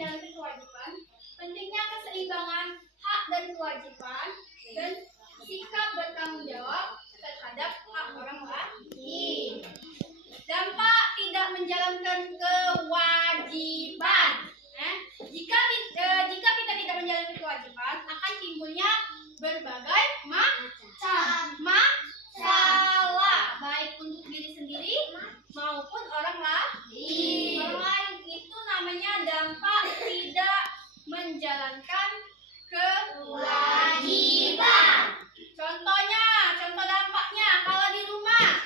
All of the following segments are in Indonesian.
menjalankan kewajiban, pentingnya keseimbangan hak dan kewajiban, dan sikap bertanggung jawab terhadap hak orang lain. Dampak tidak menjalankan kewajiban. Jika kita tidak menjalankan kewajiban, akan timbulnya berbagai masalah, baik untuk diri sendiri maupun orang lain. Orang lain itu namanya dampak tidak menjalankan kewajiban. Contohnya, contoh dampaknya kalau di rumah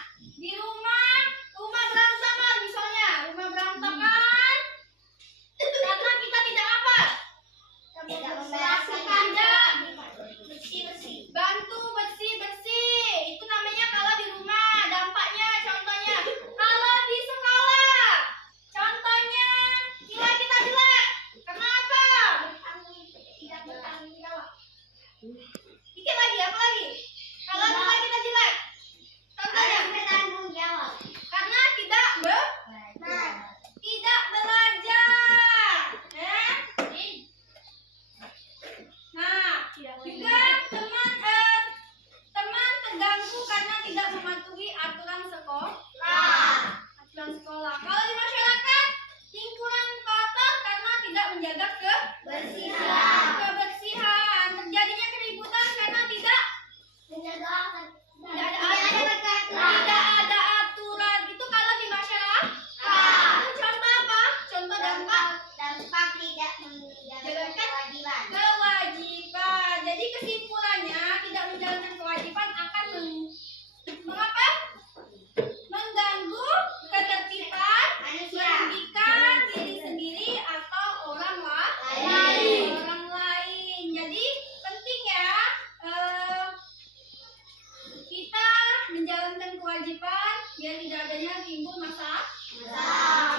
berantakan, misalnya rumah berantakan karena kita tidak apa? Tidak bantu bersih. Itu namanya kalau di rumah. Dampaknya contohnya kalau di sekolah. Contohnya nilai kita jelek. Kenapa? Tidak bertanggung jawab. Dikit lagi, apa lagi? Kalau nilai kita jelek. Contohnya bertanggung jawab. Karena tidak belajar. Nah, juga teman terganggu karena tidak mematuhi aturan sekolah. Kalau di masyarakat, lingkungan kotor karena tidak menjaga kebersihan. Terjadinya keributan karena tidak ada aturan. Itu kalau di masyarakat. Contoh apa? Contoh dampak tidak menjalankan kewajiban. Jadi kesimpulannya, tidak menjalankan kewajiban akan mengapa? Mengganggu ketertiban, merugikan diri sendiri atau orang lain. Jadi penting ya kita menjalankan kewajiban biar tidak adanya timbul masalah.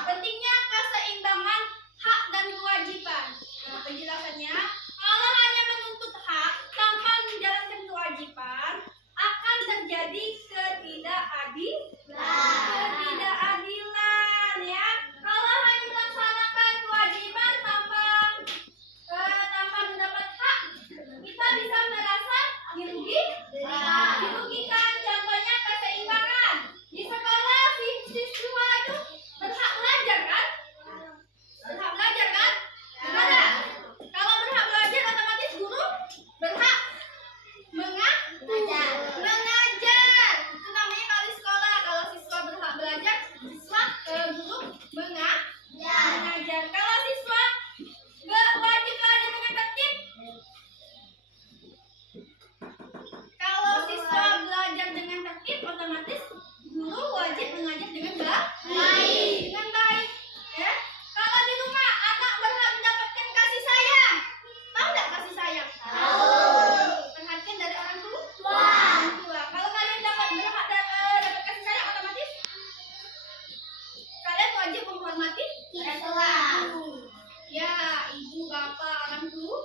Pentingnya keseimbangan hak dan kewajiban. Penjelasannya, kalau hanya menuntut hak tanpa menjalankan kewajiban, akan terjadi ketidakadilan ya. Kalau hanya melaksanakan kewajiban tanpa mendapat hak, kita bisa merasa dirugikan. Contohnya keseimbangan. Di sekolah siswa itu berhak belajar kan? Gimana? Kalau berhak belajar, otomatis guru berhak mengajar. Itu namanya kalau di sekolah. Kalau siswa berhak belajar, guru mengajar. Kalau siswa wajib belajar dengan tertib. Kalau siswa belajar dengan tertib, otomatis guru wajib mengajar dengan baik. Ya. Kalau di rumah anak berhak mendapatkan kasih sayang. Tahu nggak kasih sayang? Tahu. Perhatian dari orang tua. Kalau kalian berhak dapat kasih sayang, otomatis kalian wajib menghormati orang tua. Ya, ibu, bapak, orang tua.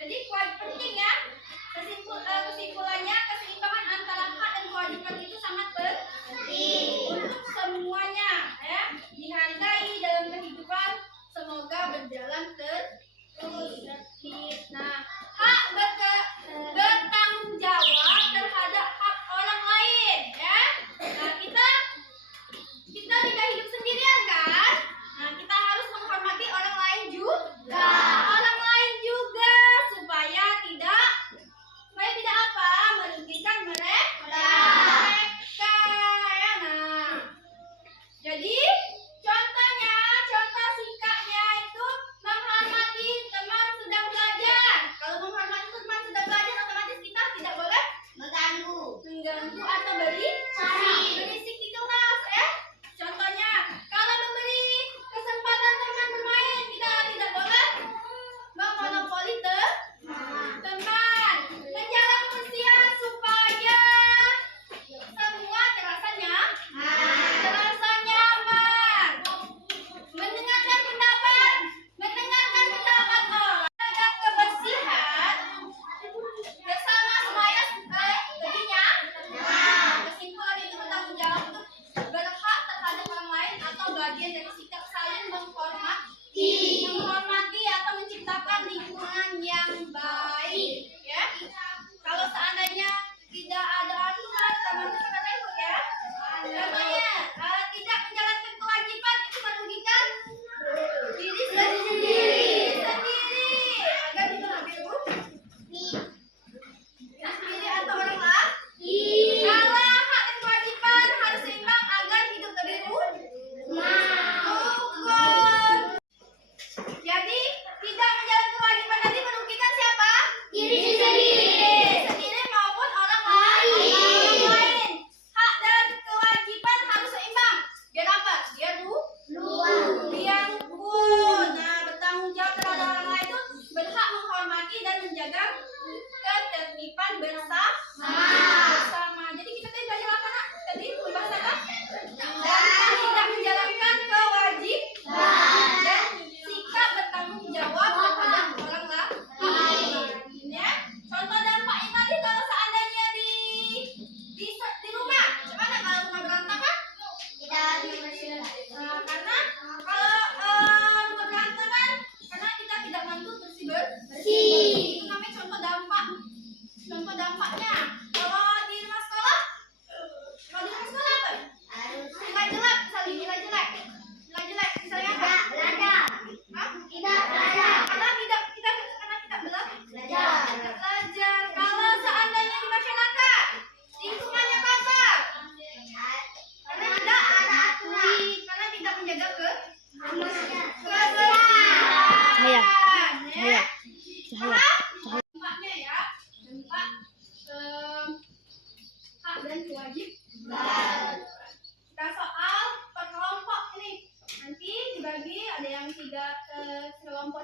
Jadi penting ya. Kesimpulannya, keseimbangan antara hak dan kewajiban itu sangat penting untuk semuanya ya, dihargai dalam kehidupan. Semoga berjalan terus. Nah, hak bertanggung jawab terhadap hak orang lain ya. Nah, kita tidak hidup sendirian kan? Nah, kita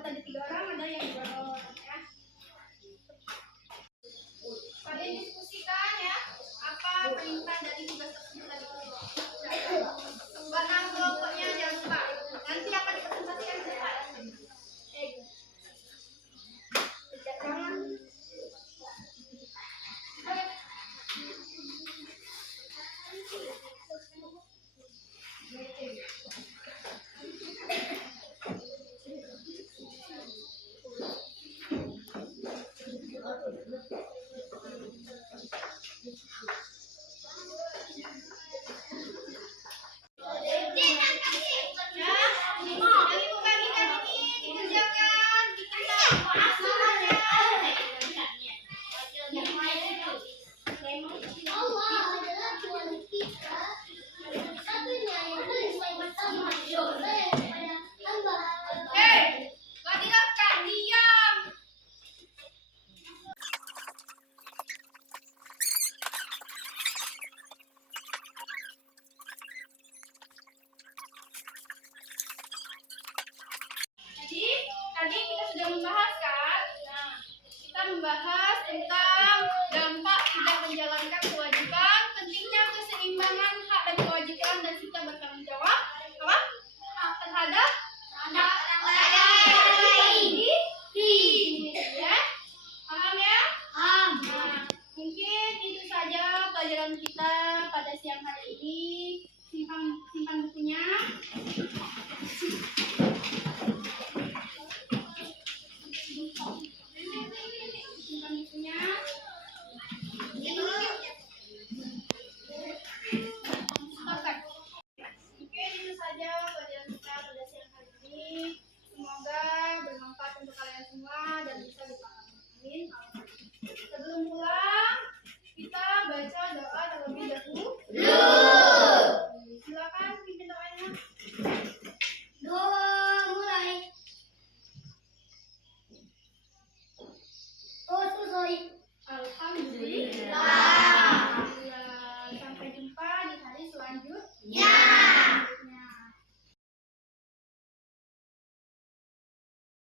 tadi 3 orang, ada yang 2 orang.